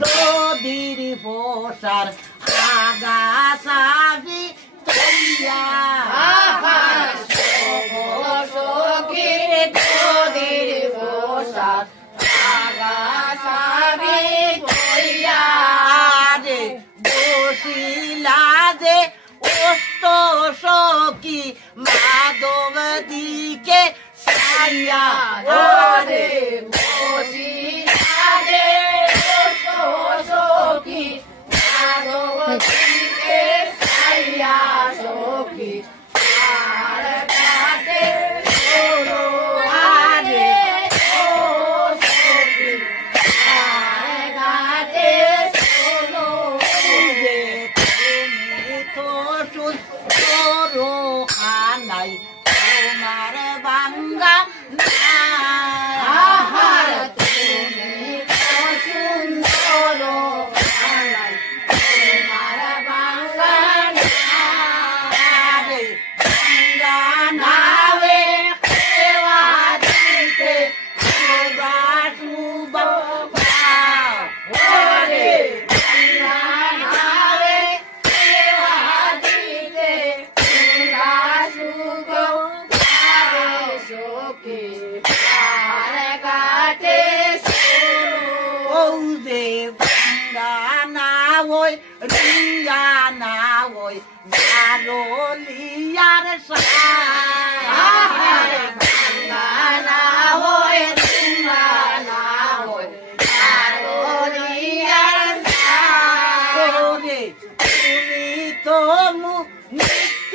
দদির পোষার আগাছাবি তৈয়া সখী দদির পোষার আগাছাবি তৈয়া রে বসিলা যে অষ্ট সখী মাধব দিকে সাইয়া রে বসিলা যে সখী মাধব দিকে সাইয়া সখী আর কাটে সোলো আরে ও সখী আর কাটে সোলো যে তুমি তো সুন্দর খানাই তোমার বাঙ্গা আহার তুমি তো সুন্দর আলাই তোমার বাঙ্গান রে বাঙ্গা নাবে সেবা দিতে সুবা সুবা ওরে নাবে সেবা দিতে সুরা সুগ পাবে সখী আর কাটে সোলো ও যে বাঙ্গা না ওই রিঙ্গা না ওই জারলিয়ার আহার বাঙ্গানা হয় তুঙ্গানা হয় আরোরিয়ার ওরে তুমি তো নিত্য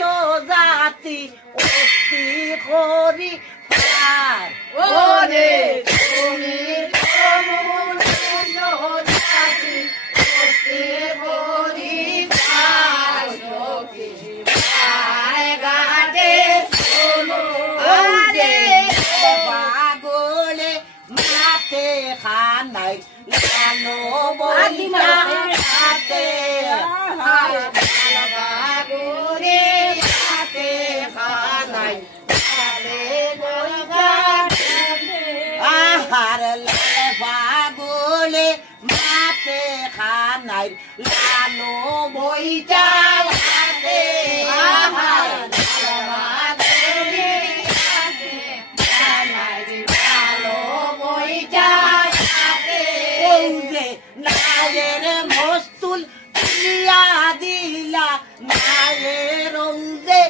জাতি অতি করি পার ওরে তুমি তমুন জাতি অতি করি পার সখী আর গাটে সোলো আরে পাগলে মাতে খানাই লালো বইয়া হাতে আর বাগুরে হাতে খানাই হাতে গঙ্গা আহার পাগলে মাতে খানাই লালো বইটা হাতে আহার বাগুরে হাতে খানাই ভালো বইটা হাতে ওরে নায়ের মস্তুল তুলিয়া দিলা নায়ের ওরে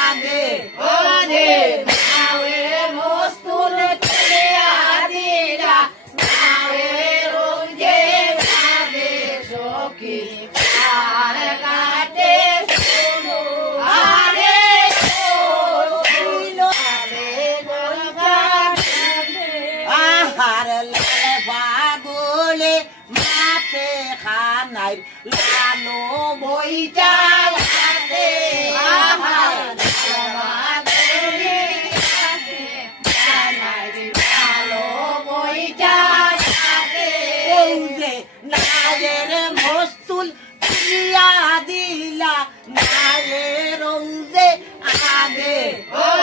আগে ওরে নাওয়ে মস্তুল তুলিয়া দিলা নাওয়ে রোজে যাবে সখী আর কাটে সোলো আরে সোলো আরে গঙ্গা আহার পাগলে মাতে খানাই লালো বইটা হাতে আহার বাগুরে হাতে খানাই ভালো বইটা হাতে ওরে নায়ের মস্তুল তুলিয়া দিলা নায়ের ওরে আগে ও